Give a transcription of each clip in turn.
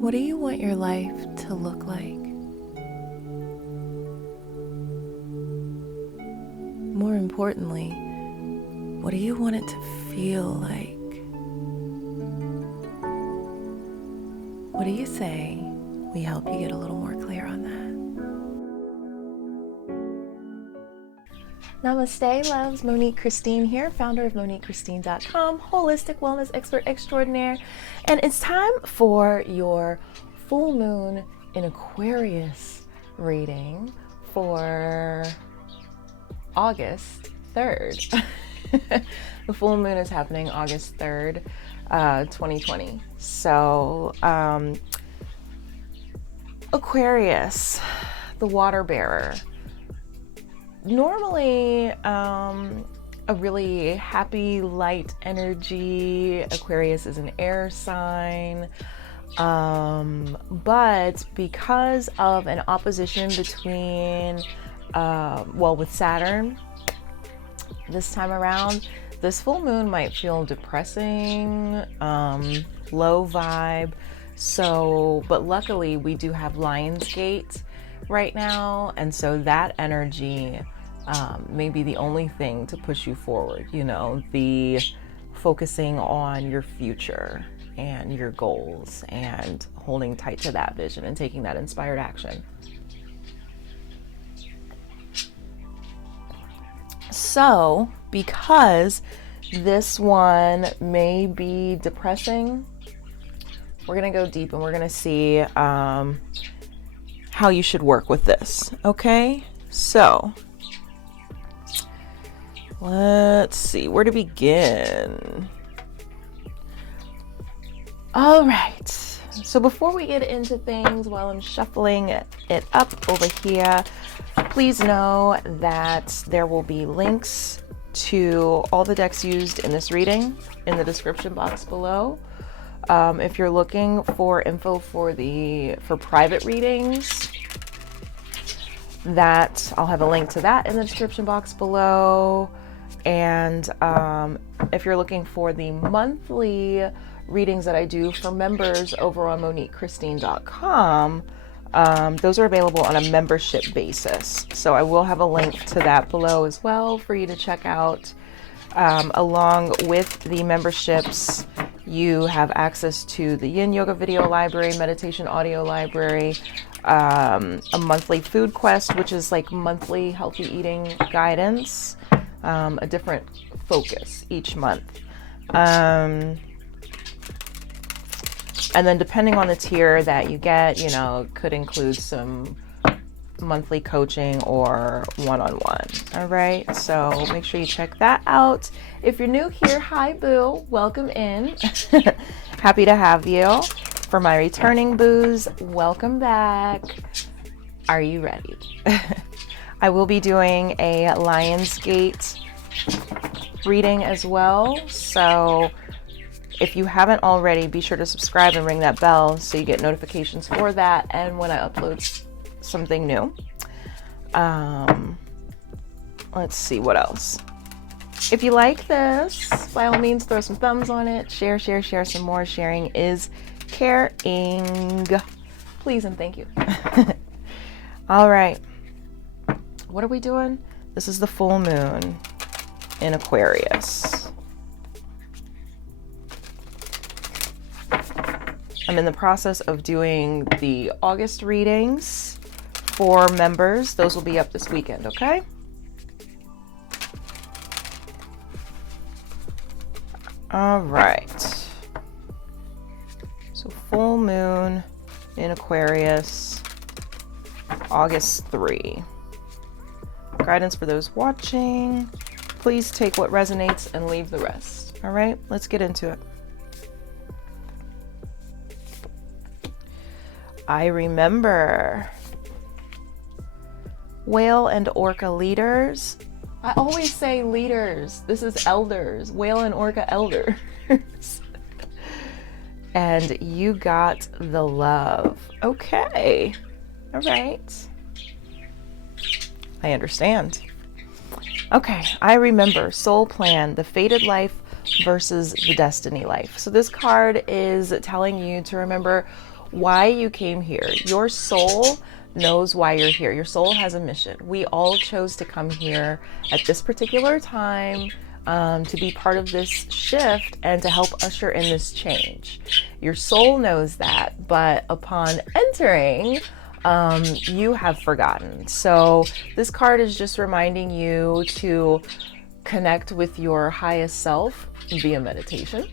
What do you want your life to look like? More importantly, what do you want it to feel like? What do you say we help you get a little more clear on that? Namaste, loves. Monique Christine here, founder of MoniqueChristine.com, holistic wellness expert extraordinaire. And it's time for your full moon in Aquarius reading for August 3rd. The full moon is happening August 3rd, 2020. So, Aquarius, the water bearer. Normally, a really happy, light energy. Aquarius is an air sign. But because of an opposition between, with Saturn this time around, this full moon might feel depressing, low vibe. So, but luckily we do have Lionsgate right now. And so that energy may be the only thing to push you forward, the focusing on your future and your goals and holding tight to that vision and taking that inspired action. So, because this one may be depressing, we're going to go deep and we're going to see how you should work with this. Okay? So, let's see where to begin. All right. So before we get into things, while I'm shuffling it up over here, please know that there will be links to all the decks used in this reading in the description box below. If you're looking for info for private readings, that I'll have a link to that in the description box below. And if you're looking for the monthly readings that I do for members over on MoniqueChristine.com, those are available on a membership basis. So I will have a link to that below as well for you to check out. Along with the memberships, you have access to the Yin Yoga video library, meditation audio library, a monthly food quest, which is like monthly healthy eating guidance, a different focus each month. And then depending on the tier that you get, could include some monthly coaching or one-on-one. All right. So make sure you check that out. If you're new here, hi boo, welcome in. Happy to have you. For my returning boos, welcome back. Are you ready? I will be doing a Lionsgate reading as well. So if you haven't already, be sure to subscribe and ring that bell so you get notifications for that and when I upload something new. Let's see what else. If you like this, by all means, throw some thumbs on it. Share some more. Sharing is caring. Please and thank you. All right. What are we doing? This is the full moon in Aquarius. I'm in the process of doing the August readings for members. Those will be up this weekend, okay? All right. So full moon in Aquarius, August 3. Guidance for those watching. Please take what resonates and leave the rest. All right, let's get into it. I remember. Whale and orca leaders. I always say leaders. This is elders. Whale and orca elders. And you got the love. Okay. All right. I understand. Okay. I remember. Soul plan. The fated life versus the destiny life. So this card is telling you to remember why you came here. Your soul knows why you're here. Your soul has a mission. We all chose to come here at this particular time to be part of this shift and to help usher in this change. Your soul knows that, but upon entering, you have forgotten. So this card is just reminding you to connect with your highest self via meditation.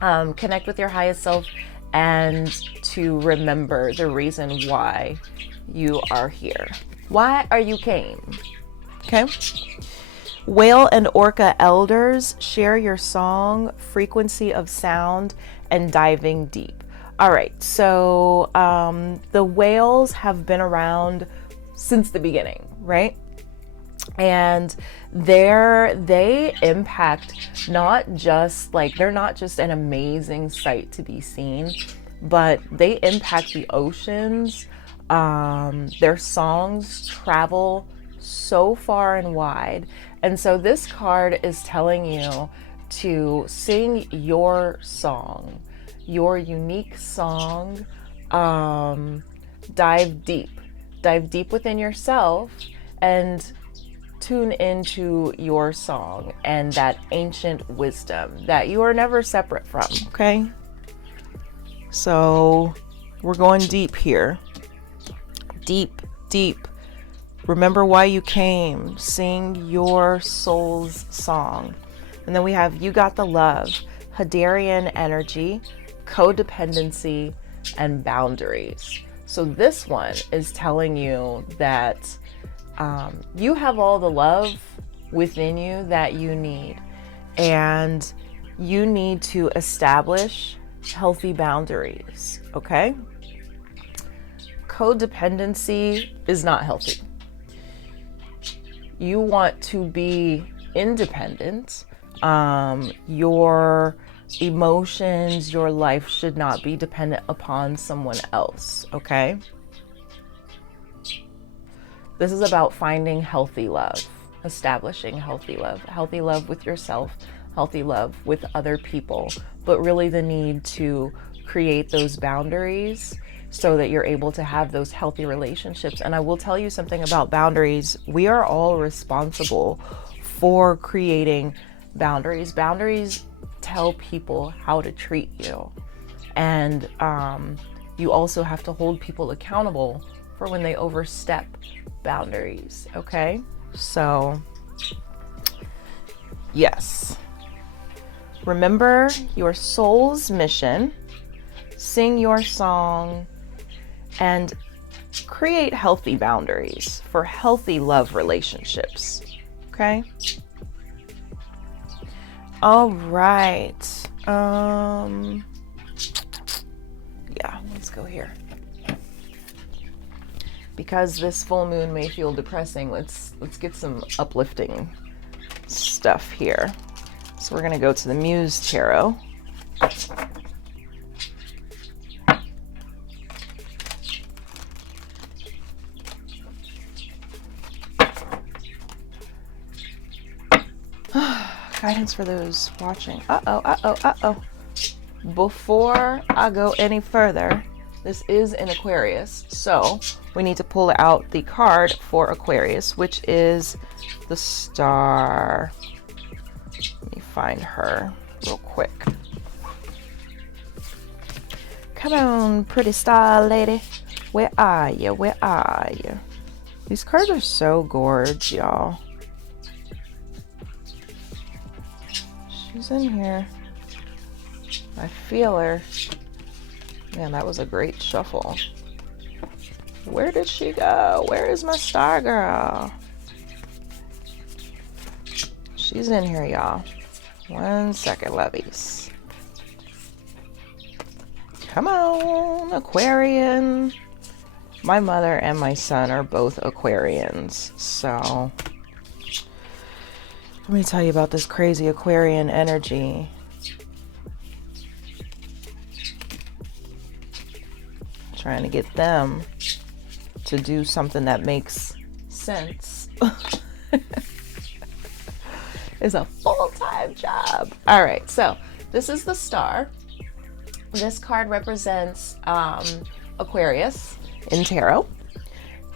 Connect with your highest self and to remember the reason why you are here. Why are you came? Okay. Whale and orca elders, share your song, frequency of sound, and diving deep. All right, so the whales have been around since the beginning, right? And they impact not just like, they're not just an amazing sight to be seen, but they impact the oceans. Their songs travel so far and wide. And so this card is telling you to sing your song, your unique song. Dive deep within yourself and tune into your song and that ancient wisdom that you are never separate from. Okay, so we're going deep here. Deep. Remember why you came. Sing your soul's song. And then we have You Got the Love, Hadarian energy, codependency, and boundaries. So this one is telling you that you have all the love within you that you need. And you need to establish healthy boundaries, okay? Codependency is not healthy. You want to be independent. Your emotions, your life should not be dependent upon someone else, okay? This is about finding healthy love, establishing healthy love with yourself, healthy love with other people, but really the need to create those boundaries so that you're able to have those healthy relationships. And I will tell you something about boundaries. We are all responsible for creating boundaries. Boundaries tell people how to treat you. And you also have to hold people accountable for when they overstep boundaries, okay? So, yes. Remember your soul's mission, sing your song, and create healthy boundaries for healthy love relationships, okay? All right. Yeah, let's go here. Because this full moon may feel depressing, let's get some uplifting stuff here. So we're gonna go to the Muse Tarot. Guidance for those watching. Uh-oh. Before I go any further, this is an Aquarius, so we need to pull out the card for Aquarius, which is the Star. Let me find her real quick. Come on, pretty star lady. Where are you? Where are you? These cards are so gorgeous, y'all. She's in here. I feel her. Man, that was a great shuffle. Where did she go? Where is my star girl? She's in here, y'all. 1 second, lovies. Come on, Aquarian. My mother and my son are both Aquarians, so let me tell you about this crazy Aquarian energy. Trying to get them to do something that makes sense. It's a full-time job. All right, so this is the Star. This card represents Aquarius in tarot.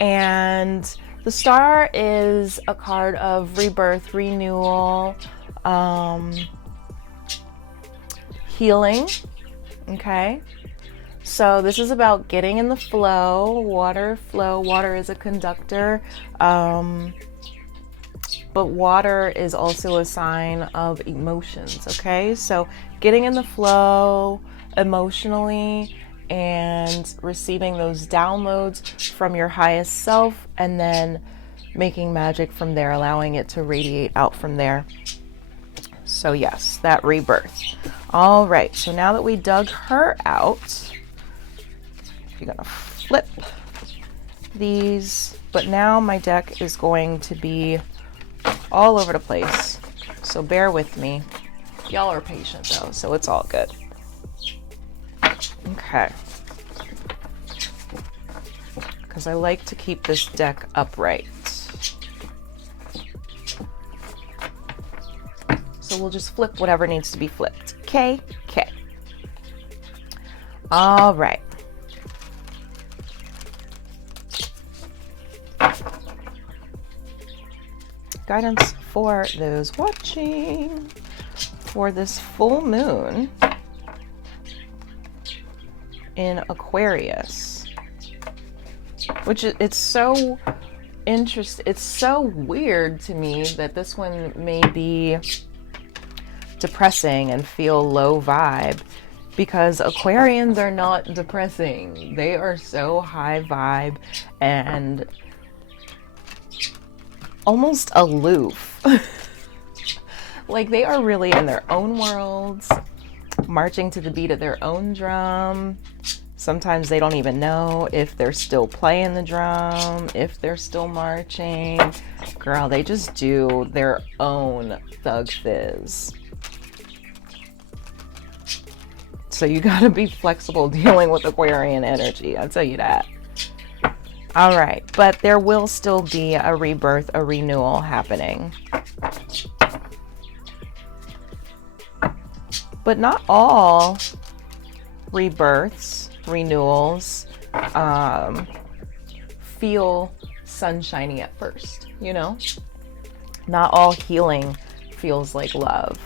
And the star is a card of rebirth, renewal, healing. Okay. So this is about getting in the flow. Water is a conductor. But water is also a sign of emotions, okay? So getting in the flow emotionally and receiving those downloads from your highest self, and then making magic from there, allowing it to radiate out from there. So yes, that rebirth. All right, so now that we dug her out, you're gonna flip these, but now my deck is going to be all over the place, so bear with me. Y'all are patient though, so it's all good. Okay, because I like to keep this deck upright, so we'll just flip whatever needs to be flipped. Okay. All right. Guidance for those watching for this full moon in Aquarius, which it's so interesting. It's so weird to me that this one may be depressing and feel low vibe, because Aquarians are not depressing. They are so high vibe and almost aloof. Like they are really in their own worlds, marching to the beat of their own drum. Sometimes they don't even know if they're still playing the drum, if they're still marching. Girl, they just do their own thug fizz. So you gotta be flexible dealing with Aquarian energy, I'll tell you that. All right, but there will still be a rebirth, a renewal happening. But not all rebirths, renewals, feel sunshiny at first, you know? Not all healing feels like love.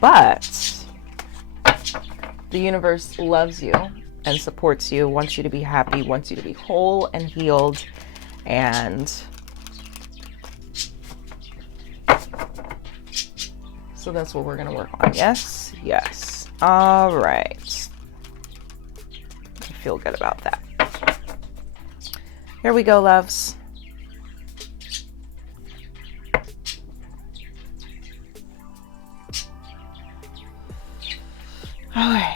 But the universe loves you and supports you, wants you to be happy, wants you to be whole and healed. And so that's what we're going to work on. Yes, yes. All right. I feel good about that. Here we go, loves. All right.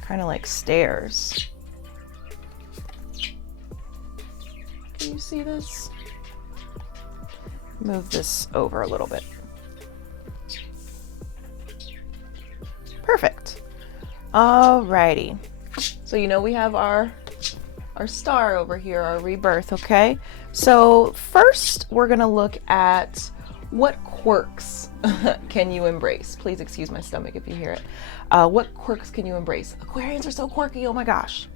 Kind of like stairs. Can you see this? Move this over a little bit. Perfect. Alrighty. So you know we have our star over here, our rebirth, okay? So first we're gonna look at what quirks can you embrace? Please excuse my stomach if you hear it. What quirks can you embrace? Aquarians are so quirky, oh my gosh.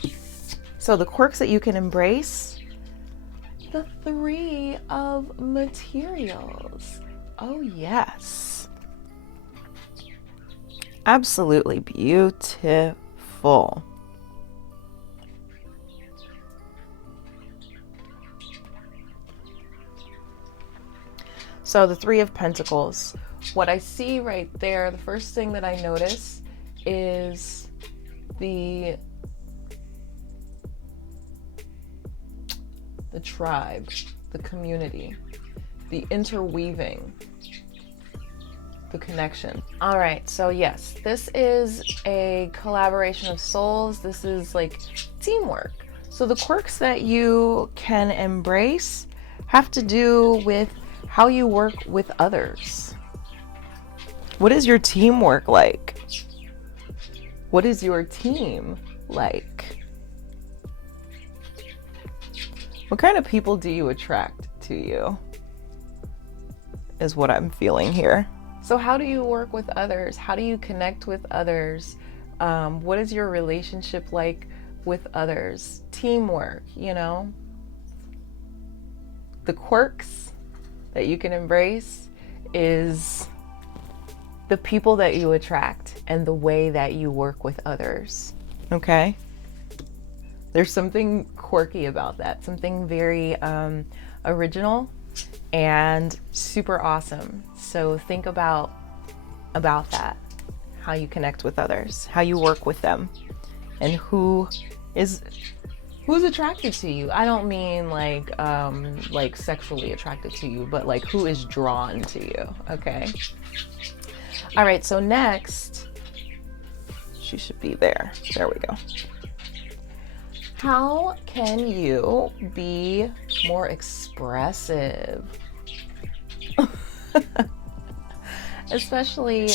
So the quirks that you can embrace, the 3 of materials. Oh yes. Absolutely beautiful. So the 3 of Pentacles, what I see right there, the first thing that I notice is the tribe, the community, the interweaving, the connection. All right, so yes, this is a collaboration of souls. This is like teamwork. So the quirks that you can embrace have to do with how you work with others. What is your teamwork like? What is your team like? What kind of people do you attract to you? Is what I'm feeling here. So how do you work with others? How do you connect with others? What is your relationship like with others? Teamwork, you know? The quirks that you can embrace is the people that you attract and the way that you work with others. Okay? There's something quirky about that, something very original and super awesome. So think about that, how you connect with others, how you work with them, and who's attracted to you. I don't mean like sexually attracted to you, but like who is drawn to you. Okay. All right. So next, she should be there. There we go. How can you be more expressive? Especially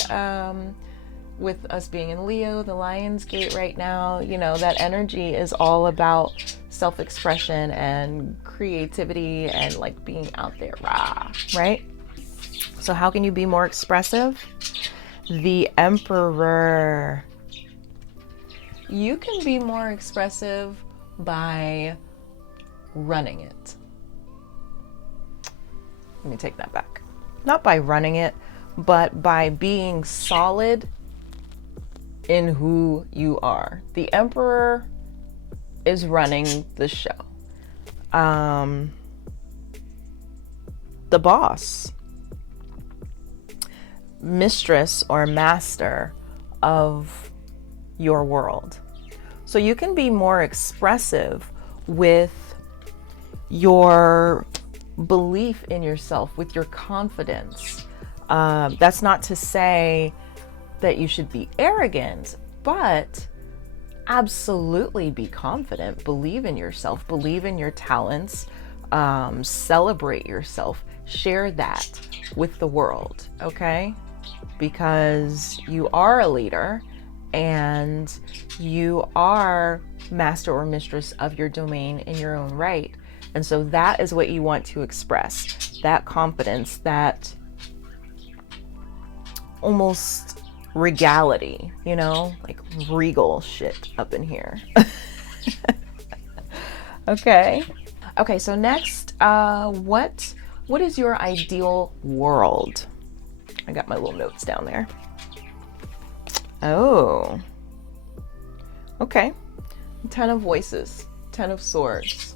with us being in Leo, the Lion's Gate right now, you know, that energy is all about self-expression and creativity and like being out there, rah, right? So how can you be more expressive? The Emperor. You can be more expressive by running it. Let me take that back. Not by running it, but by being solid in who you are. The Emperor is running the show. The boss, mistress or master of your world. So you can be more expressive with your belief in yourself, with your confidence. That's not to say that you should be arrogant, but absolutely be confident. Believe in yourself, believe in your talents, celebrate yourself, share that with the world, okay? Because you are a leader and you are master or mistress of your domain in your own right. And so that is what you want to express, that confidence, that almost regality, you know, like regal shit up in here. Okay. Okay, so next, what is your ideal world? I got my little notes down there. Oh. Okay. 10 of Voices, 10 of Swords.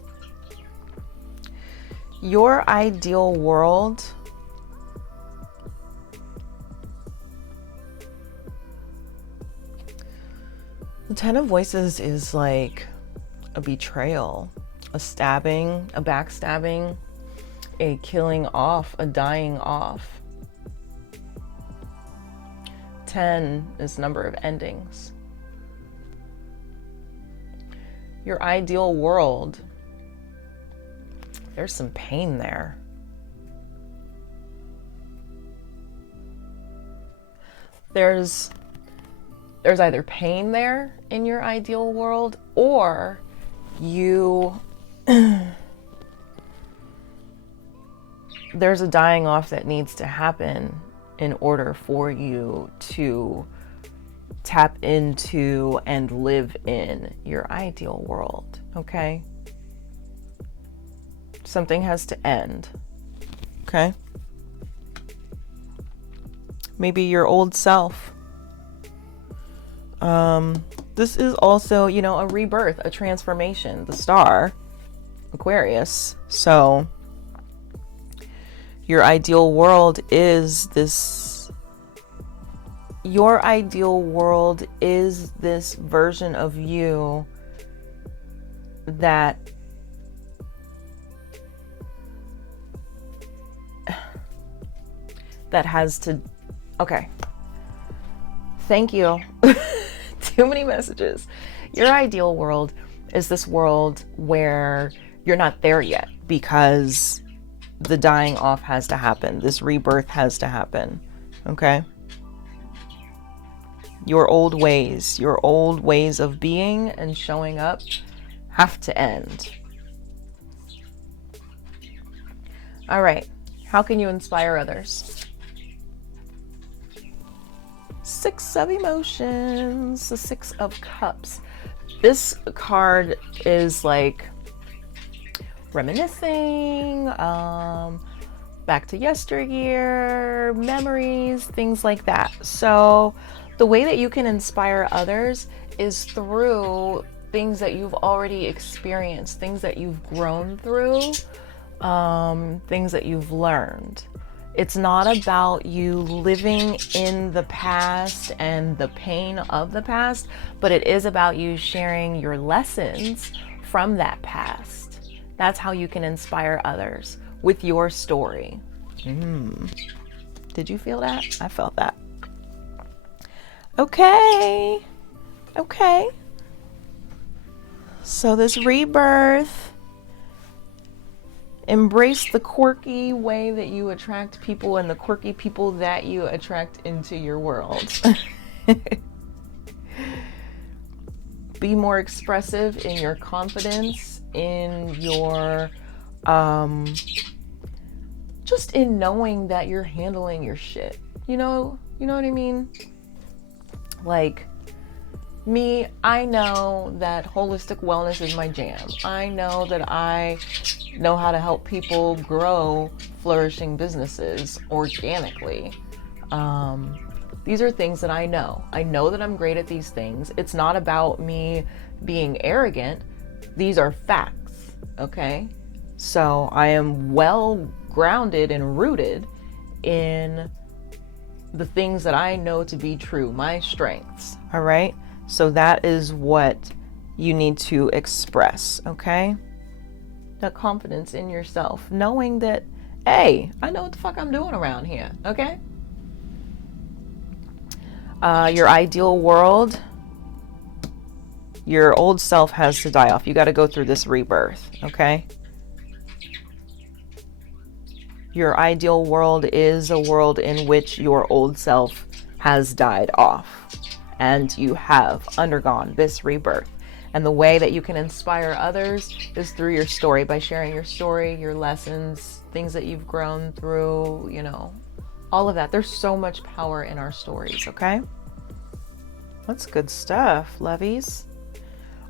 Your ideal world the 10 of Voices is like a betrayal, a stabbing, a backstabbing, a killing off, a dying off. 10 is number of endings. Your ideal world, there's some pain there. There's either pain there in your ideal world, or you there's a dying off that needs to happen in order for you to tap into and live in your ideal world, okay? Something has to end, okay? Maybe your old self. This is also, you know, a rebirth, a transformation, the star, Aquarius. So your ideal world is this, your ideal world is this version of you that has to, okay. Thank you. Too many messages. Your ideal world is this world where you're not there yet because the dying off has to happen. This rebirth has to happen. Okay? Your old ways of being and showing up have to end. All right. How can you inspire others? Six of Emotions, the Six of Cups. This card is like reminiscing, back to yesteryear, memories, things like that. So the way that you can inspire others is through things that you've already experienced, things that you've grown through, things that you've learned. It's not about you living in the past and the pain of the past, but it is about you sharing your lessons from that past. That's how you can inspire others, with your story. Did you feel that? I felt that. Okay. So this rebirth, embrace the quirky way that you attract people and the quirky people that you attract into your world. Be more expressive in your confidence, in your, just in knowing that you're handling your shit. You know what I mean? Like, me, I know that holistic wellness is my jam. I know that I know how to help people grow flourishing businesses organically. These are things that I know. I know that I'm great at these things. It's not about me being arrogant. These are facts, okay? So I am well grounded and rooted in the things that I know to be true, my strengths, all right? So that is what you need to express, okay? That confidence in yourself, knowing that, hey, I know what the fuck I'm doing around here, okay? Your ideal world, your old self has to die off. You got to go through this rebirth, okay? Your ideal world is a world in which your old self has died off. And you have undergone this rebirth. And the way that you can inspire others is through your story, by sharing your story, your lessons, things that you've grown through, you know, all of that. There's so much power in our stories, okay? That's good stuff, lovies.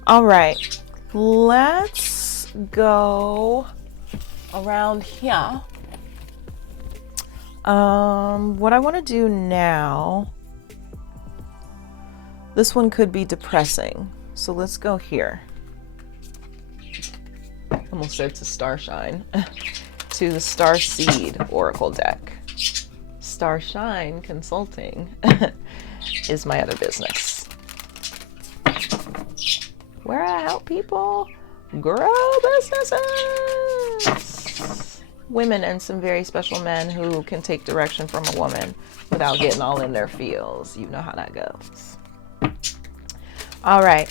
All right, let's go around here. What I want to do now, this one could be depressing. So let's go here. Almost said to Starshine. To the Star Seed Oracle deck. Starshine Consulting is my other business, where I help people grow businesses. Women and some very special men who can take direction from a woman without getting all in their feels. You know how that goes. All right,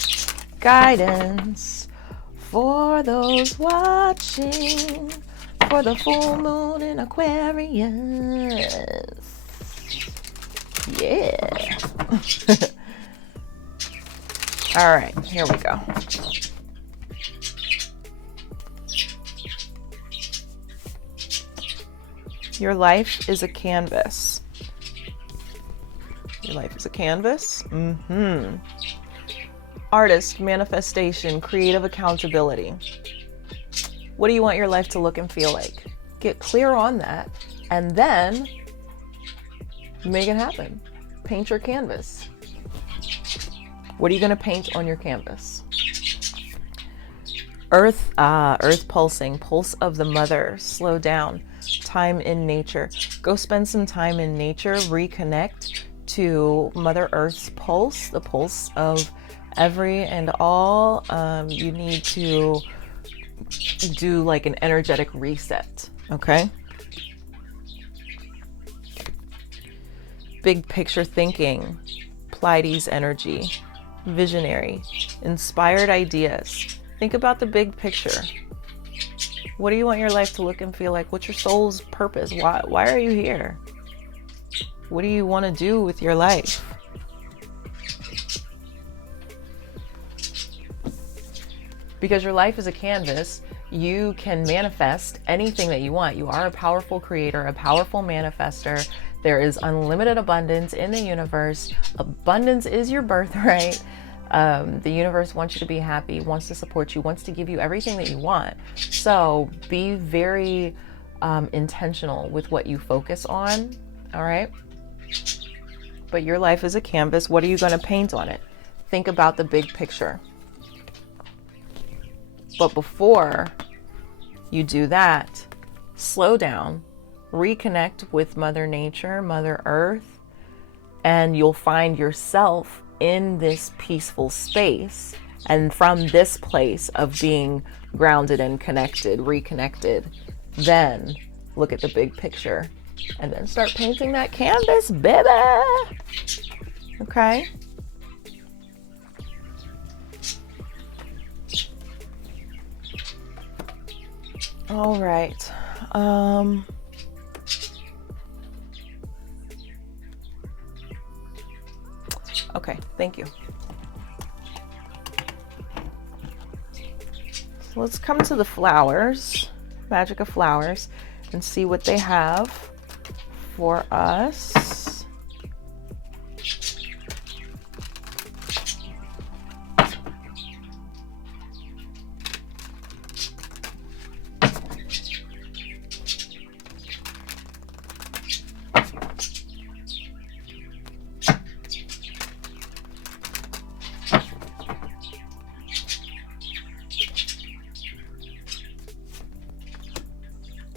guidance for those watching for the full moon in Aquarius. Yeah. All right, here we go. Your life is a canvas. Your life is a canvas. Artist, manifestation, creative accountability. What do you want your life to look and feel like? Get clear on that, and then make it happen. Paint your canvas. What are you going to paint on your canvas? Earth pulsing, pulse of the mother. Slow down. Time in nature. Go spend some time in nature. Reconnect to Mother Earth's pulse, the pulse of every and all. You need to do like an energetic reset, okay? Big picture thinking, Pleiades energy, visionary, inspired ideas. Think about the big picture. What do you want your life to look and feel like? What's your soul's purpose? Why are you here? What do you want to do with your life? Because your life is a canvas, you can manifest anything that you want. You are a powerful creator, a powerful manifester. There is unlimited abundance in the universe. Abundance is your birthright. The universe wants you to be happy, wants to support you, wants to give you everything that you want. So be very intentional with what you focus on, all right? But your life is a canvas. What are you going to paint on it? Think about the big picture. But before you do that, slow down, reconnect with Mother Nature, Mother Earth, and you'll find yourself in this peaceful space. And from this place of being grounded and connected, reconnected, then look at the big picture and then start painting that canvas, baby. Okay? All right. Okay, thank you. So let's come to the flowers, Magic of Flowers, and see what they have for us.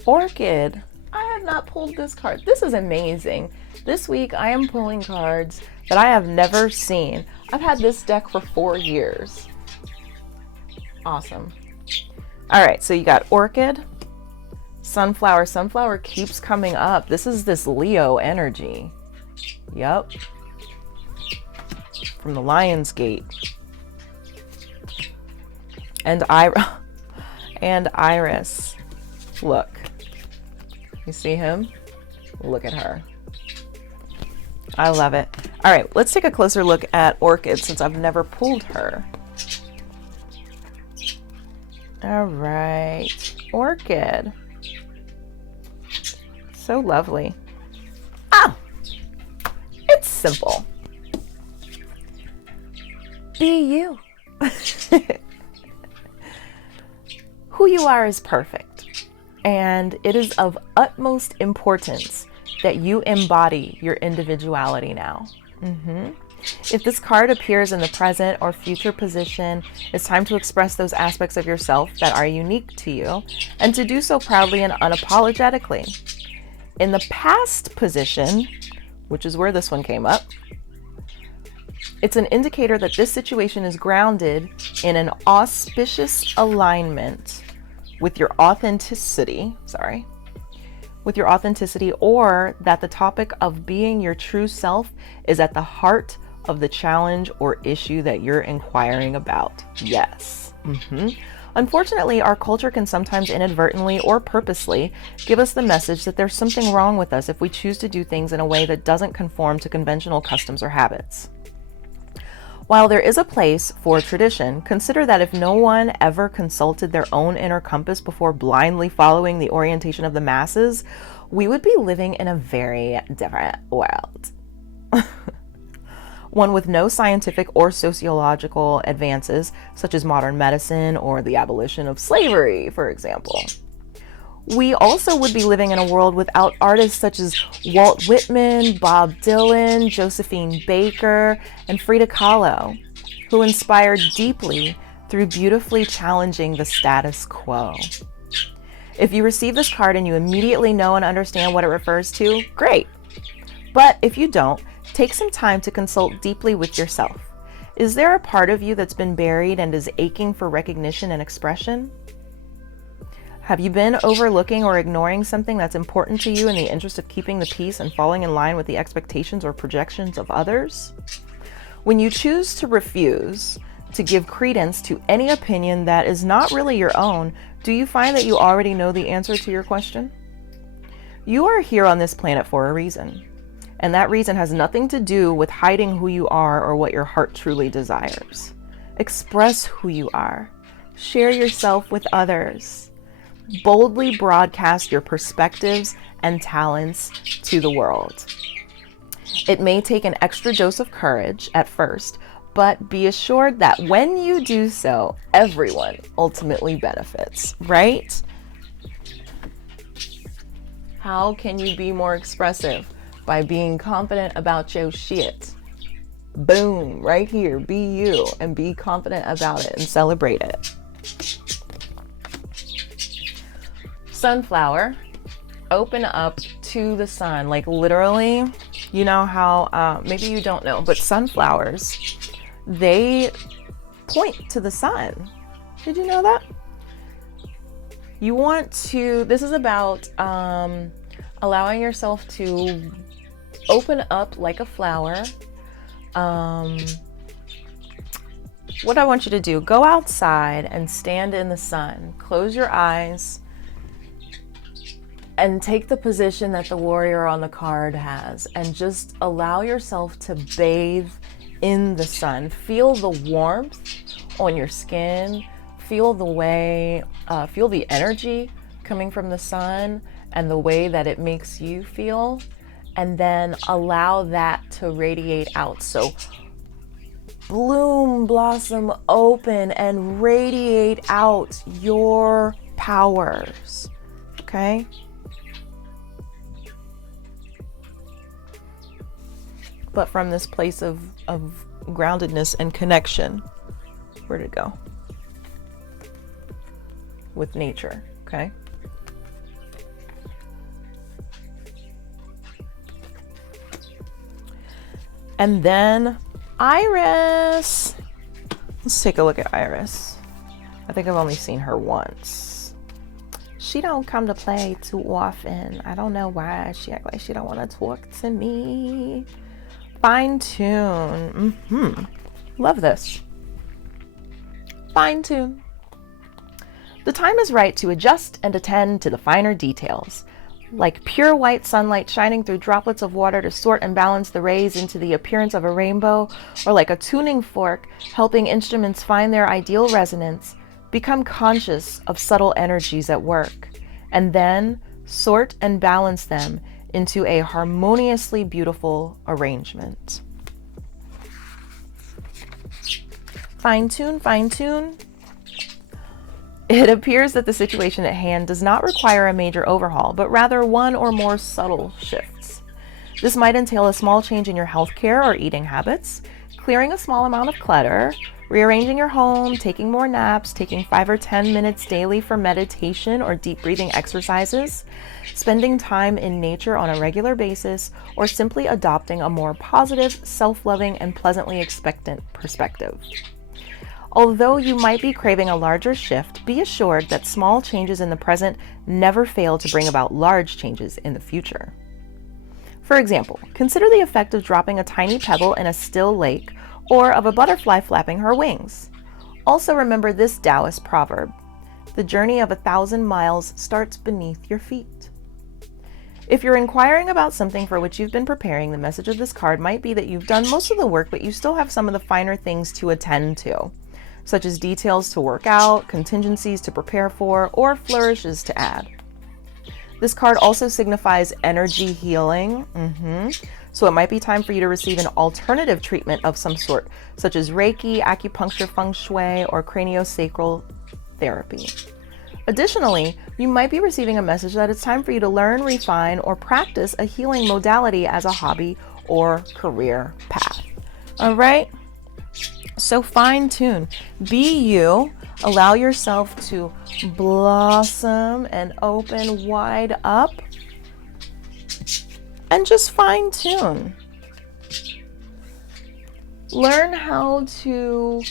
Orchid. I have not pulled this card. This is amazing. This week I am pulling cards that I have never seen. I've had this deck for 4 years. Awesome. All right, so you got Orchid, Sunflower. Sunflower keeps coming up. This is this Leo energy. Yep. From the Lion's Gate. And Iris. Look. You see him? Look at her. I love it. All right, let's take a closer look at Orchid since I've never pulled her. All right, Orchid. So lovely. Oh, it's simple. Be you. Who you are is perfect. And it is of utmost importance that you embody your individuality now. If this card appears in the present or future position, it's time to express those aspects of yourself that are unique to you, and to do so proudly and unapologetically. In the past position, which is where this one came up, it's an indicator that this situation is grounded in an auspicious alignment with your authenticity, or that the topic of being your true self is at the heart of the challenge or issue that you're inquiring about. Yes. Unfortunately, our culture can sometimes inadvertently or purposely give us the message that there's something wrong with us if we choose to do things in a way that doesn't conform to conventional customs or habits. While there is a place for tradition, consider that if no one ever consulted their own inner compass before blindly following the orientation of the masses, we would be living in a very different world. One with no scientific or sociological advances, such as modern medicine or the abolition of slavery, for example. We also would be living in a world without artists such as Walt Whitman, Bob Dylan, Josephine Baker, and Frida Kahlo, who inspired deeply through beautifully challenging the status quo. If you receive this card and you immediately know and understand what it refers to, great. But if you don't, take some time to consult deeply with yourself. Is there a part of you that's been buried and is aching for recognition and expression? Have you been overlooking or ignoring something that's important to you in the interest of keeping the peace and falling in line with the expectations or projections of others? When you choose to refuse to give credence to any opinion that is not really your own, do you find that you already know the answer to your question? You are here on this planet for a reason, and that reason has nothing to do with hiding who you are or what your heart truly desires. Express who you are. Share yourself with others. Boldly broadcast your perspectives and talents to the world. It may take an extra dose of courage at first, but be assured that when you do so, everyone ultimately benefits, right? How can you be more expressive? By being confident about your shit. Boom, right here. Be you and be confident about it and celebrate it. Sunflower, open up to the sun. Like literally, you know how, maybe you don't know, but sunflowers, they point to the sun. Did you know that? You want to, this is about allowing yourself to open up like a flower. What I want you to do, go outside and stand in the sun. Close your eyes and take the position that the warrior on the card has and just allow yourself to bathe in the sun. Feel the warmth on your skin. Feel the way, feel the energy coming from the sun and the way that it makes you feel, and then allow that to radiate out. So bloom, blossom, open, and radiate out your powers, okay? But from this place of groundedness and connection. Where'd it go? With nature, okay? And then Iris. Let's take a look at Iris. I think I've only seen her once. She don't come to play too often. I don't know why. She act like she don't want to talk to me. Fine tune. Love this. Fine tune. The time is right to adjust and attend to the finer details. Like pure white sunlight shining through droplets of water to sort and balance the rays into the appearance of a rainbow, or like a tuning fork helping instruments find their ideal resonance, become conscious of subtle energies at work, and then sort and balance them into a harmoniously beautiful arrangement. Fine tune, fine tune. It appears that the situation at hand does not require a major overhaul, but rather one or more subtle shifts. This might entail a small change in your healthcare or eating habits, clearing a small amount of clutter, rearranging your home, taking more naps, taking 5 or 10 minutes daily for meditation or deep breathing exercises, spending time in nature on a regular basis, or simply adopting a more positive, self-loving, and pleasantly expectant perspective. Although you might be craving a larger shift, be assured that small changes in the present never fail to bring about large changes in the future. For example, consider the effect of dropping a tiny pebble in a still lake, or of a butterfly flapping her wings. Also remember this Taoist proverb: the journey of 1,000 miles starts beneath your feet. If you're inquiring about something for which you've been preparing, the message of this card might be that you've done most of the work, but you still have some of the finer things to attend to, such as details to work out, contingencies to prepare for, or flourishes to add. This card also signifies energy healing. So it might be time for you to receive an alternative treatment of some sort, such as Reiki, acupuncture, feng shui, or craniosacral therapy. Additionally, you might be receiving a message that it's time for you to learn, refine, or practice a healing modality as a hobby or career path. All right? So fine tune. Be you. Allow yourself to blossom and open wide up. And just fine tune. Learn how to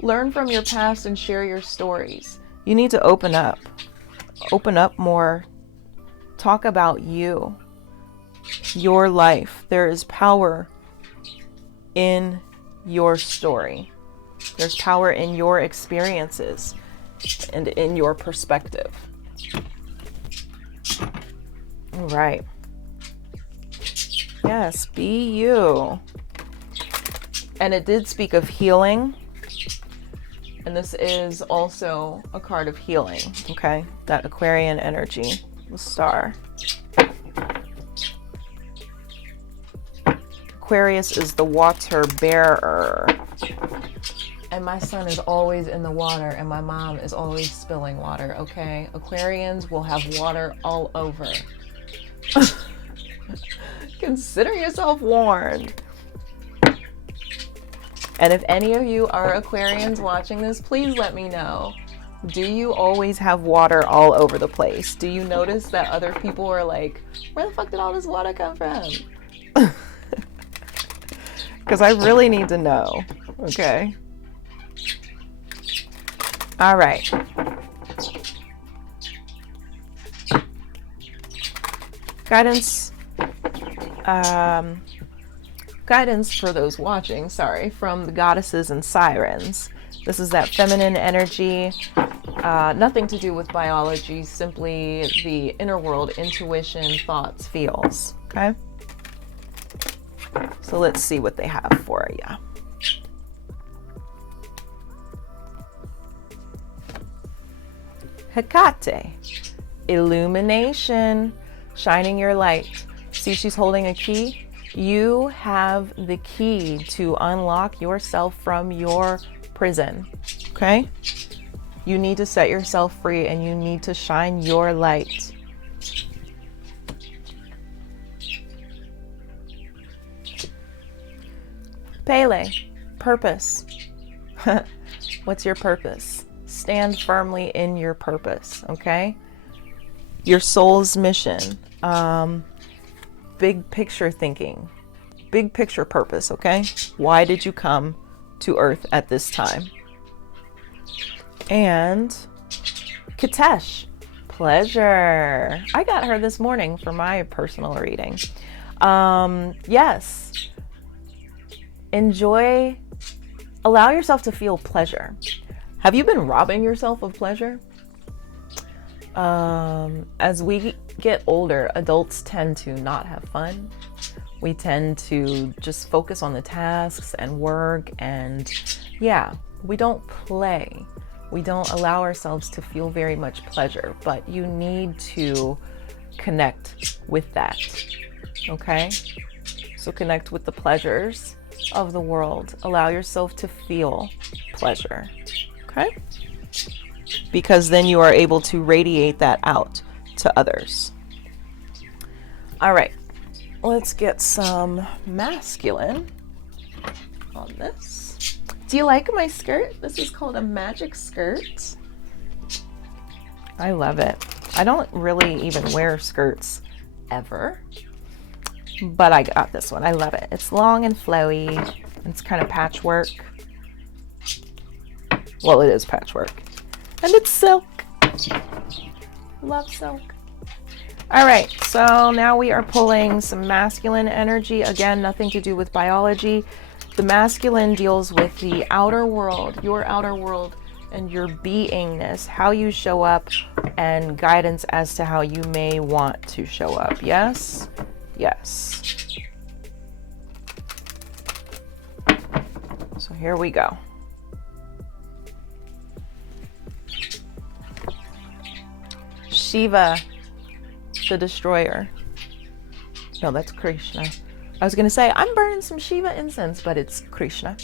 learn from your past and share your stories. You need to open up. Open up more. Talk about you. Your life. There is power in your story. There's power in your experiences and in your perspective. All right. Yes, be you. And it did speak of healing. And this is also a card of healing, okay? That Aquarian energy, the star. Aquarius is the water bearer. And my son is always in the water and my mom is always spilling water, okay? Aquarians will have water all over. Consider yourself warned. And if any of you are Aquarians watching this, please let me know. Do you always have water all over the place? Do you notice that other people are like, where the fuck did all this water come from? Because I really need to know, okay? All right. Guidance. Guidance for those watching, sorry, from the goddesses and sirens. This is that feminine energy, nothing to do with biology, simply the inner world, intuition, thoughts, feels, okay? So let's see what they have for you. Hecate, illumination, shining your light. See, she's holding a key. You have the key to unlock yourself from your prison, okay? You need to set yourself free and you need to shine your light. Pele, purpose. What's your purpose? Stand firmly in your purpose, okay? Your soul's mission. Big picture thinking, big picture purpose, okay? Why did you come to Earth at this time? And Katesh, pleasure. I got her this morning for my personal reading. Yes, enjoy, allow yourself to feel pleasure. Have you been robbing yourself of pleasure? As we get older, adults tend to not have fun. We tend to just focus on the tasks and work, and yeah, we don't play. We don't allow ourselves to feel very much pleasure, but you need to connect with that, okay? So connect with the pleasures of the world. Allow yourself to feel pleasure, okay? Because then you are able to radiate that out to others. All right, let's get some masculine on this. Do you like my skirt? This is called a magic skirt. I love it. I don't really even wear skirts ever, but I got this one. I love it. It's long and flowy. It's kind of patchwork. Well, it is patchwork. And it's silk. Love silk. All right, so now we are pulling some masculine energy. Again, nothing to do with biology. The masculine deals with the outer world, your outer world, and your beingness, how you show up, and guidance as to how you may want to show up. Yes? Yes. So here we go. Shiva, the destroyer. No, that's Krishna. I was going to say, I'm burning some Shiva incense, but it's Krishna.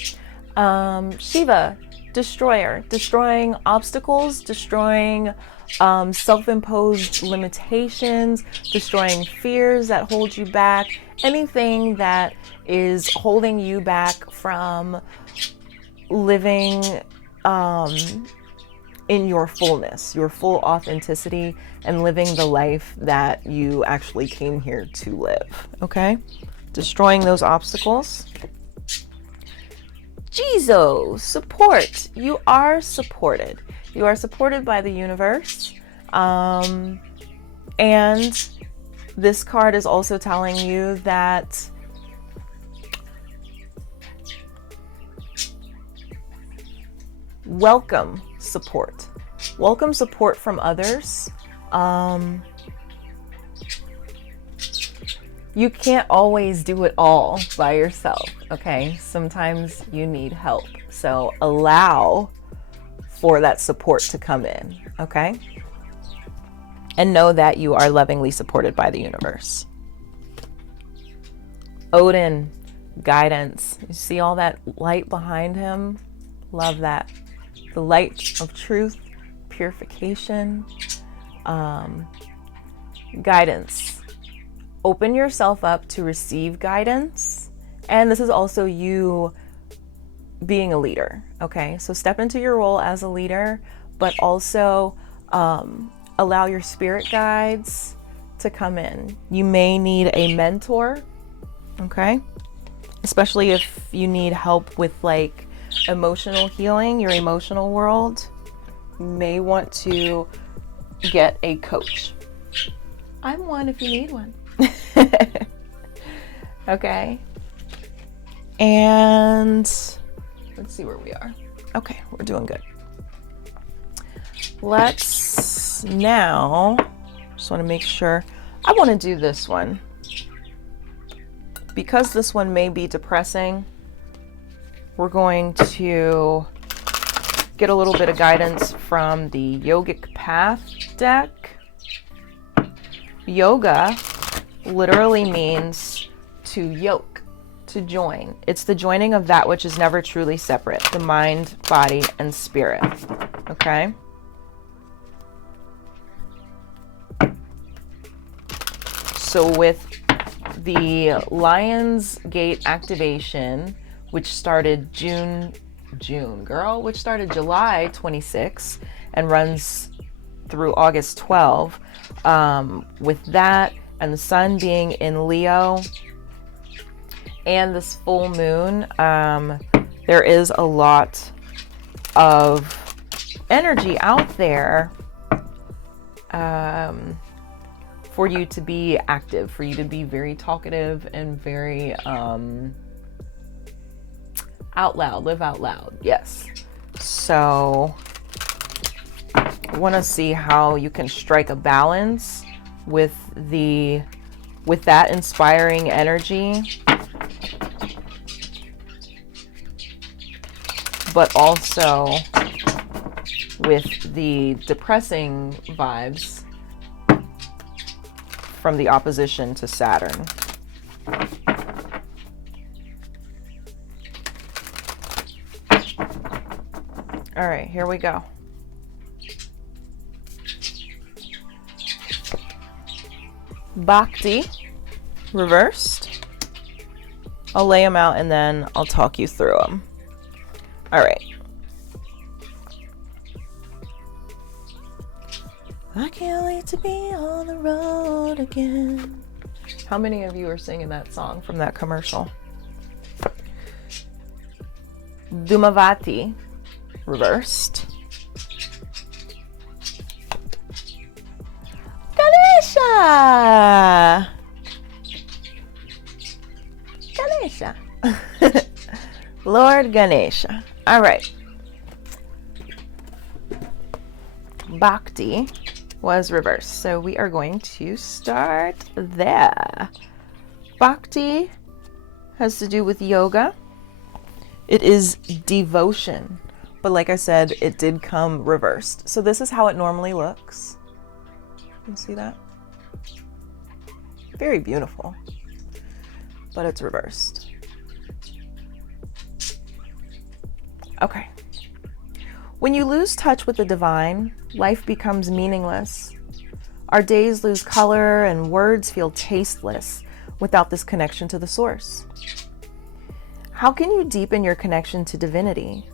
Shiva, destroyer, destroying obstacles, destroying self-imposed limitations, destroying fears that hold you back, anything that is holding you back from living in your fullness, your full authenticity, and living the life that you actually came here to live, okay? Destroying those obstacles. Jesus, support. You are supported. You are supported by the universe. And this card is also telling you that welcome support. Welcome support from others. You can't always do it all by yourself, okay? Sometimes you need help. So allow for that support to come in, okay? And know that you are lovingly supported by the universe. Odin, guidance. You see all that light behind him? Love that. The light of truth, purification, guidance. Open yourself up to receive guidance. And this is also you being a leader, okay? So step into your role as a leader, but also allow your spirit guides to come in. You may need a mentor, okay? Especially if you need help with like emotional healing, your emotional world. You may want to get a coach. I'm one if you need one. Okay. And let's see where we are. Okay, we're doing good. Let's now, just want to make sure, I want to do this one. Because this one may be depressing, we're going to get a little bit of guidance from the Yogic Path deck. Yoga literally means to yoke, to join. It's the joining of that which is never truly separate, the mind, body, and spirit. Okay? So with the Lion's Gate activation, which started which started July 26 and runs through August 12, with that and the sun being in Leo and this full moon, there is a lot of energy out there for you to be active, for you to be very talkative and very out loud, live out loud. Yes. So I want to see how you can strike a balance with that inspiring energy, but also with the depressing vibes from the opposition to Saturn. All right, here we go. Bhakti, reversed. I'll lay them out and then I'll talk you through them. All right. I can't wait to be on the road again. How many of you are singing that song from that commercial? Dhumavati, reversed. Ganesha! Ganesha. Lord Ganesha. All right. Bhakti was reversed. So we are going to start there. Bhakti has to do with yoga. It is devotion. But like I said, it did come reversed. So this is how it normally looks. You see that? Very beautiful. But it's reversed. Okay. When you lose touch with the divine, life becomes meaningless. Our days lose color and words feel tasteless without this connection to the source. How can you deepen your connection to divinity?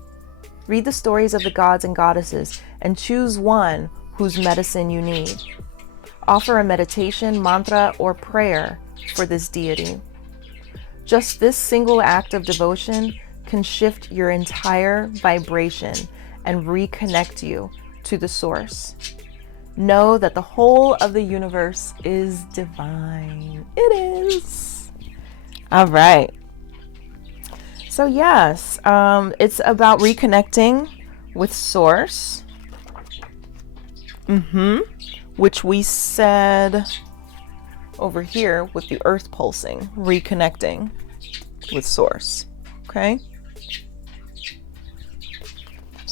Read the stories of the gods and goddesses and choose one whose medicine you need. Offer a meditation, mantra, or prayer for this deity. Just this single act of devotion can shift your entire vibration and reconnect you to the source. Know that the whole of the universe is divine. It is. All right. So yes, it's about reconnecting with source. Which we said over here with the earth pulsing, reconnecting with source. Okay.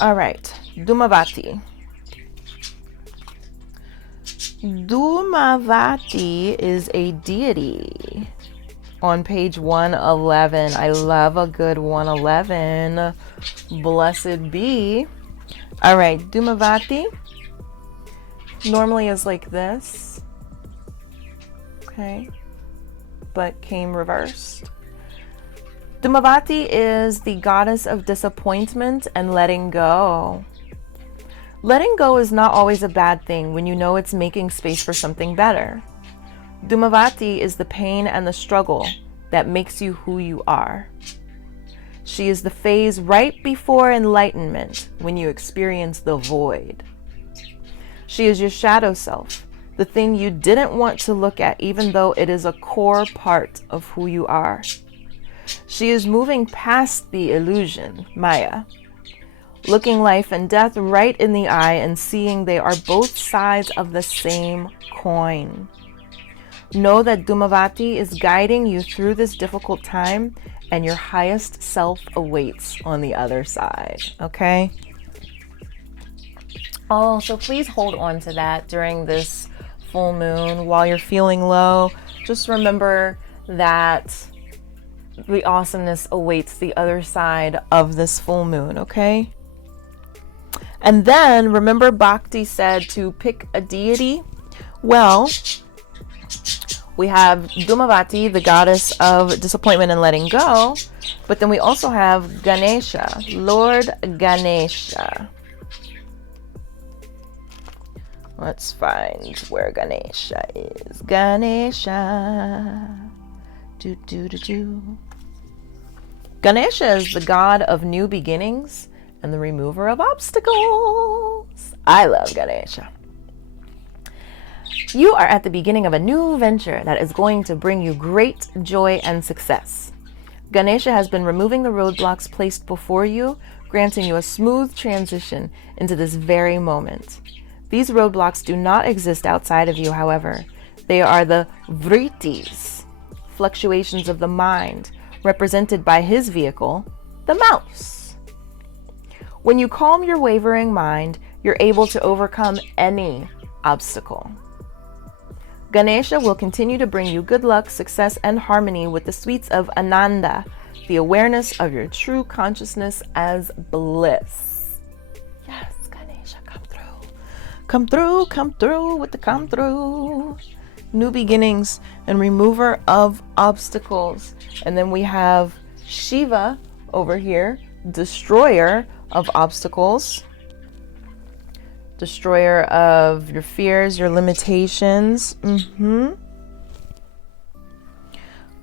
All right. Dhumavati. Dhumavati is a deity on page 111. I love a good 111. Blessed be. All right, Dhumavati normally is like this, okay, but came reversed. Dhumavati is the goddess of disappointment and letting go. Letting go is not always a bad thing when you know it's making space for something better. Dhumavati is the pain and the struggle that makes you who you are. She is the phase right before enlightenment when you experience the void. She is your shadow self, the thing you didn't want to look at even though it is a core part of who you are. She is moving past the illusion, Maya, looking life and death right in the eye and seeing they are both sides of the same coin. Know that Dhumavati is guiding you through this difficult time and your highest self awaits on the other side, okay? Oh, so please hold on to that during this full moon while you're feeling low. Just remember that the awesomeness awaits the other side of this full moon, okay? And then remember Bhakti said to pick a deity. Well, we have Dhumavati, the goddess of disappointment and letting go, but then we also have Ganesha, Lord Ganesha. Let's find where Ganesha is. Ganesha. Do, do, do, do. Ganesha is the god of new beginnings and the remover of obstacles. I love Ganesha. You are at the beginning of a new venture that is going to bring you great joy and success. Ganesha has been removing the roadblocks placed before you, granting you a smooth transition into this very moment. These roadblocks do not exist outside of you, however. They are the vrittis, fluctuations of the mind, represented by his vehicle, the mouse. When you calm your wavering mind, you're able to overcome any obstacle. Ganesha will continue to bring you good luck, success, and harmony with the sweets of Ananda, the awareness of your true consciousness as bliss. Yes, Ganesha, come through. Come through, come through with the come through. New beginnings and remover of obstacles. And then we have Shiva over here, destroyer of obstacles. Destroyer of your fears, your limitations.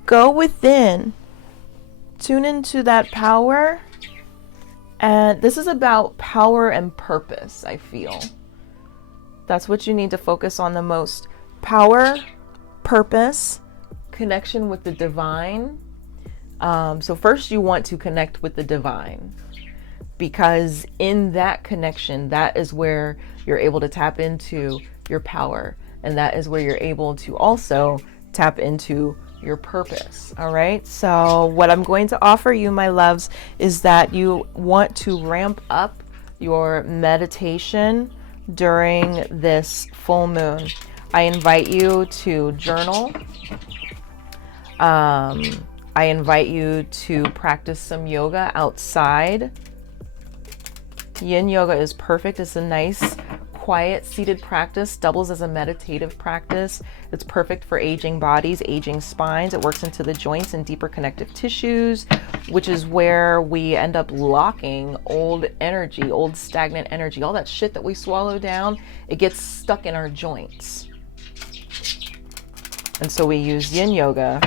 Go within. Tune into that power. And this is about power and purpose, I feel. That's what you need to focus on the most. Power, purpose, connection with the divine. So first you want to connect with the divine. Because in that connection, that is where you're able to tap into your power. And that is where you're able to also tap into your purpose. All right. So what I'm going to offer you, my loves, is that you want to ramp up your meditation during this full moon. I invite you to journal. I invite you to practice some yoga outside. Yin yoga is perfect. It's a nice, quiet, seated practice, doubles as a meditative practice. It's perfect for aging bodies, aging spines. It works into the joints and deeper connective tissues, which is where we end up locking old energy, old stagnant energy. All that shit that we swallow down, it gets stuck in our joints. And so we use yin yoga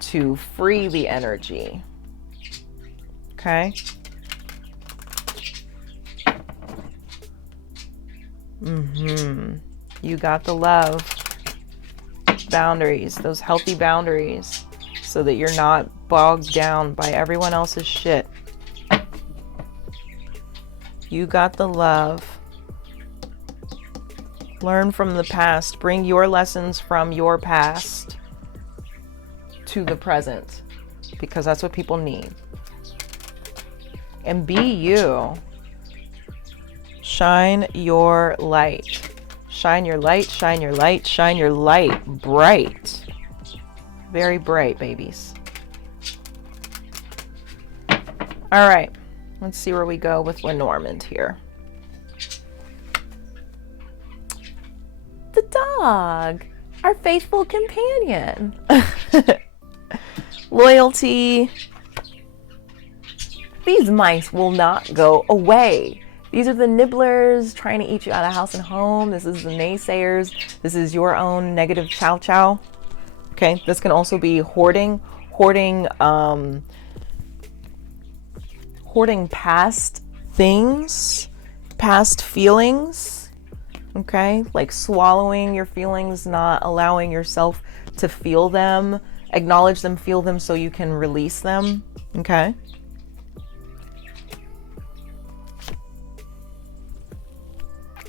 to free the energy. Okay? You got the love. Boundaries, those healthy boundaries, so that you're not bogged down by everyone else's shit. You got the love. Learn from the past. Bring your lessons from your past to the present, because that's what people need. And be you. Shine your light. Shine your light, shine your light, shine your light. Bright. Very bright, babies. All right. Let's see where we go with Lenormand here. The dog. Our faithful companion. Loyalty. These mice will not go away. These are the nibblers trying to eat you out of house and home. This is the naysayers. This is your own negative chow chow. Okay, this can also be hoarding past things, past feelings. Okay, like swallowing your feelings, not allowing yourself to feel them, acknowledge them, feel them so you can release them. Okay.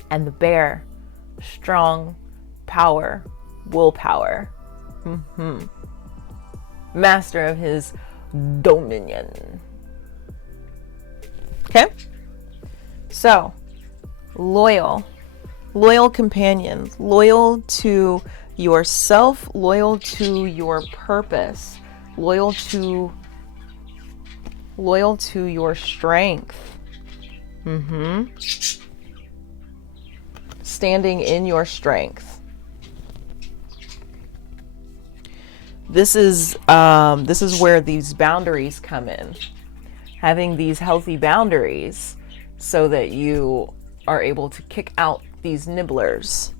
And the bear, strong, power, willpower. Master of his dominion. Okay? So, loyal companion, loyal to yourself, loyal to your purpose, loyal to your strength. Standing in your strength. This is where these boundaries come in. Having these healthy boundaries so that you are able to kick out these nibblers.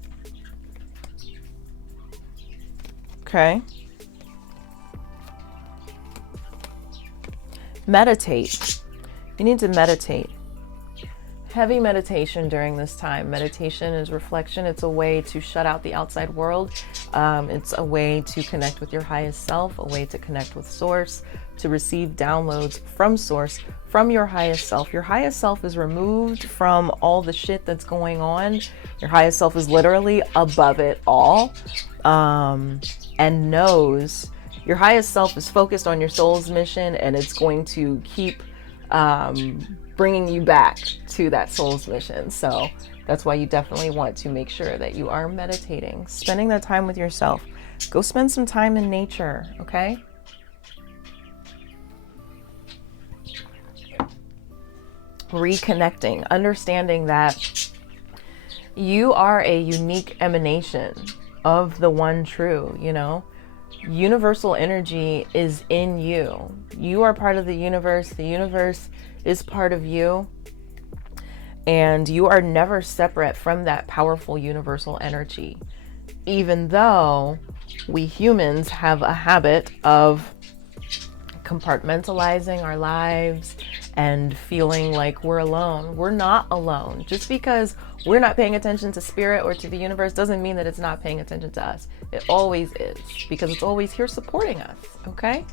Okay. Meditate. You need to meditate. Heavy meditation during this time. Meditation is reflection. It's a way to shut out the outside world. It's a way to connect with your highest self, a way to connect with source, to receive downloads from source, from your highest self. Your highest self is removed from all the shit that's going on. Your highest self is literally above it all, and knows your highest self is focused on your soul's mission, and it's going to keep bringing you back to that soul's mission. So that's why you definitely want to make sure that you are meditating, spending that time with yourself. Go spend some time in nature, okay? Reconnecting, understanding that you are a unique emanation of the one true, you know? Universal energy is in you. You are part of the universe. The universe is part of you. And you are never separate from that powerful universal energy. Even though we humans have a habit of compartmentalizing our lives and feeling like we're alone. We're not alone. Just because we're not paying attention to spirit or to the universe doesn't mean that it's not paying attention to us. It always is, because it's always here supporting us, okay?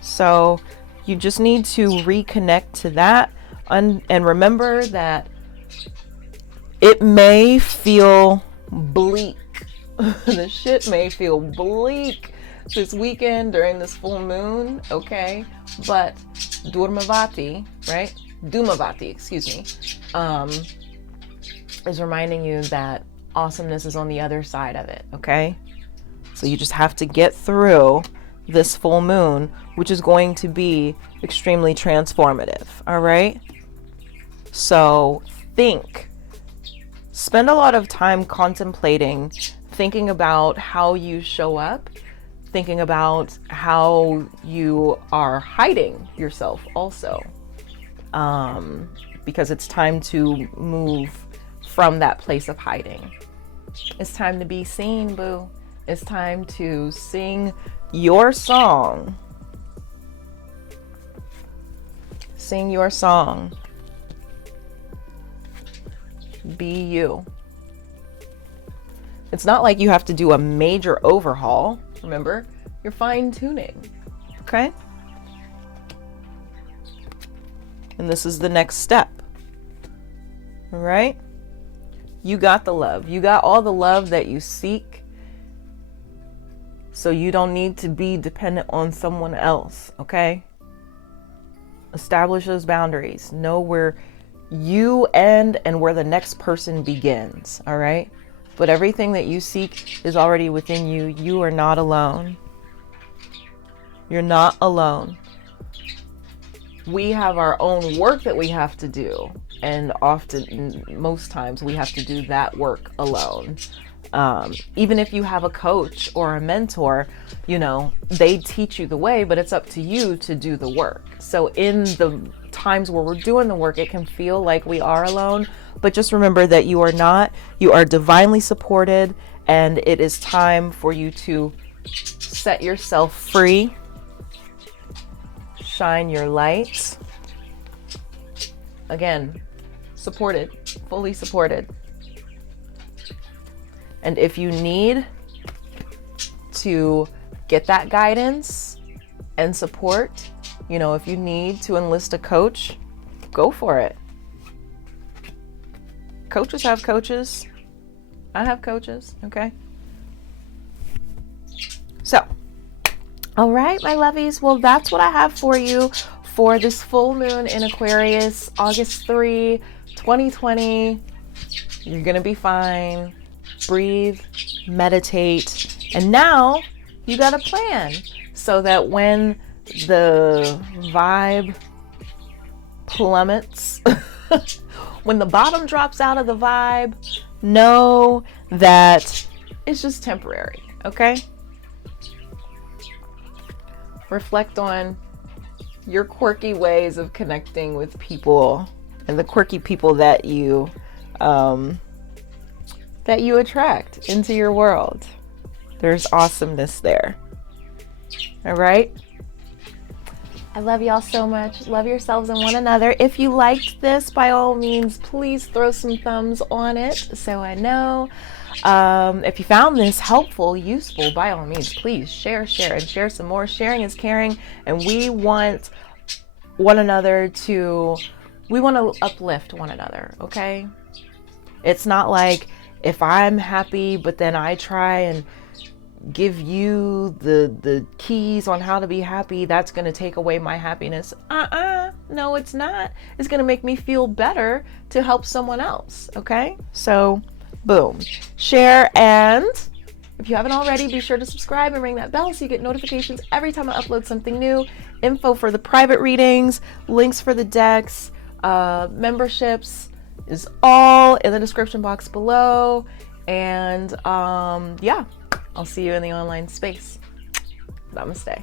So you just need to reconnect to that and remember that it may feel bleak. The shit may feel bleak this weekend during this full moon, okay? But Durmavati, right? Dumavati, excuse me, is reminding you that awesomeness is on the other side of it, okay? So you just have to get through this full moon, which is going to be extremely transformative, all right? So spend a lot of time contemplating, thinking about how you show up, thinking about how you are hiding yourself also, because it's time to move from that place of hiding. It's time to be seen, boo. It's time to sing your song. Sing your song. Be you. It's not like you have to do a major overhaul. Remember, you're fine-tuning, okay? And this is the next step, all right? You got the love. You got all the love that you seek, so you don't need to be dependent on someone else, okay? Establish those boundaries. Know where you end and where the next person begins, all right? But everything that you seek is already within you. You are not alone. You're not alone. We have our own work that we have to do. And often, most times, we have to do that work alone. Even if you have a coach or a mentor, you know, they teach you the way, but it's up to you to do the work. So in the times where we're doing the work, it can feel like we are alone, but just remember that you are not. You are divinely supported, and it is time for you to set yourself free, shine your light. Again, supported, fully supported. And if you need to get that guidance and support, you know, if you need to enlist a coach, go for it. Coaches have coaches. I have coaches, okay? So, all right, my lovies. Well, that's what I have for you for this full moon in Aquarius, August 3, 2020. You're going to be fine. Breathe, meditate, and now you got a plan so that when the vibe plummets, when the bottom drops out of the vibe, know that it's just temporary, okay? Reflect on your quirky ways of connecting with people and the quirky people that you attract into your world. There's awesomeness there. All right? I love y'all so much. Love yourselves and one another. If you liked this, by all means, please throw some thumbs on it so I know. If you found this helpful, useful, by all means, please share, and share some more. Sharing is caring, and we want one another to, we want to uplift one another, okay? It's not like if I'm happy, but then I try and give you the keys on how to be happy, that's going to take away my happiness. No, it's not. It's going to make me feel better to help someone else, okay? So, boom. Share, and if you haven't already, be sure to subscribe and ring that bell so you get notifications every time I upload something new. Info for the private readings, links for the decks, memberships is all in the description box below. And yeah, I'll see you in the online space. Namaste.